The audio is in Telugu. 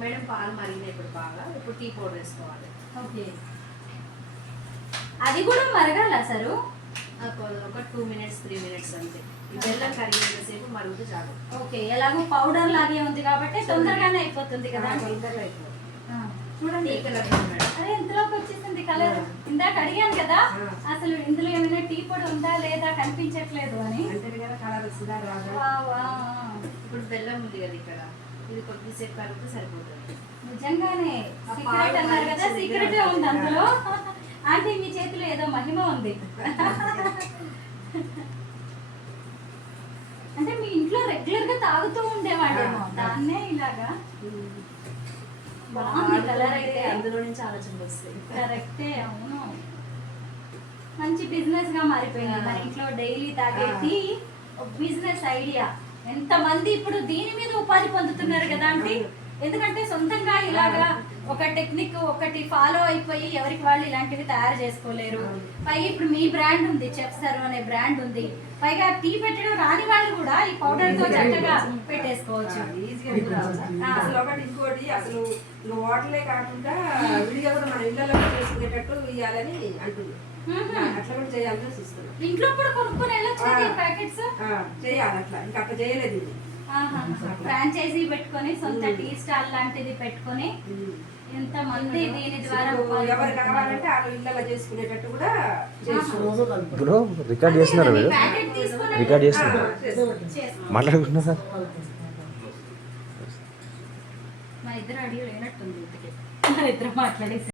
మేడం పాలు మరిగినాయి ఇప్పుడు బాగా. ఇప్పుడు టీ పౌడర్ వేసుకోవాలి. ఓకే, అది కూడా మరగాల అసలు ఒక 2 minutes 3 minutes అంతే. ఈ బెల్లం కరిగేంతసేపు మరుగుతూ చాలు. ఓకే, ఎలాగో పౌడర్ లాగే ఉంది కాబట్టి తొందరగానే అయిపోతుంది కదా. చూడండి ఈ కలర్ మేడం. అరే ఇందులోకి వచ్చేసింది కలర్. ఇందాక అడిగాను కదా అసలు ఇందులో ఏమైనా టీ పొడి ఉందా లేదా కనిపించట్లేదు అని. కలర్ వస్తుందా రాదా. ఇప్పుడు బెల్లం ఉంది కదా ఇక్కడ, ఇది కొద్దిసేపు కరిగితే సరిపోతుంది. నిజంగానే సీక్రెట్ అన్నారు కదా, సీక్రెట్ ఉంది అందులో. ఆంటీ మీ చేతిలో ఏదో మహిమ ఉంది. అంటే మీ ఇంట్లో రెగ్యులర్ గా తాగుతూ ఉండేవాళ్ళేమో దాన్నే ఇలాగా. బాగుంది కలర్ అయితే, అందులో నుంచి ఆలోచనలు వస్తాయి. కరెక్టే, అవును. మంచి బిజినెస్ గా మారిపోయింది మన ఇంట్లో డైలీ తాగే టీ. Business idea. ఎంతమంది ఇప్పుడు దీని మీద ఉపాధి పొందుతున్నారు కదా ఆంటీ. ఎందుకంటే సొంతంగా ఇలాగా ఒక టెక్నిక్ ఒకటి ఫాలో అయిపోయి ఎవరికి వాళ్ళు ఇలాంటివి తయారు చేసుకోలేరు. పైగా ఇప్పుడు మీ బ్రాండ్ ఉంది, చెఫ్ సర్వ్ అనే బ్రాండ్ ఉంది. పైగా టీ పెట్టడం రాని వాళ్ళు కూడా ఈ పౌడర్ తో చక్కగా పెట్టేసుకోవచ్చు. అసలు ఒకటి ఇంకోటి అసలు వాటర్లే కాకుండా విడిగా కూడా మన ఇళ్ళలో చేసుకునేటట్టు ఇవ్వాలని అంటుంది. అట్లా కూడా చేయాలని చూస్తున్నాం. ఇంట్లో కూడా కొనుక్కొని వెళ్ళొచ్చు ప్యాకెట్స్. చేయాలి అట్లా, ఇంకా అట్లా చేయలేదు ఇది. ఫ్రాంచైజీ పెట్టుకొని సొంత టీ స్టాల్ లాంటిది పెట్టుకొని ఎంత మంది దీని ద్వారా ఎవరు కావాలంటే ఆ ఇళ్ళలో చేసుకునేటట్టు కూడా ఇప్పుడు రికార్డ్ చేస్తున్నారు మీరు, రికార్డ్ చేస్తున్నారు, మాట్లాడుకుంటున్నా సార్. మా ఇద్దరు అడిగి లేనట్టుంది, మా ఇద్దరు మాట్లాడేసి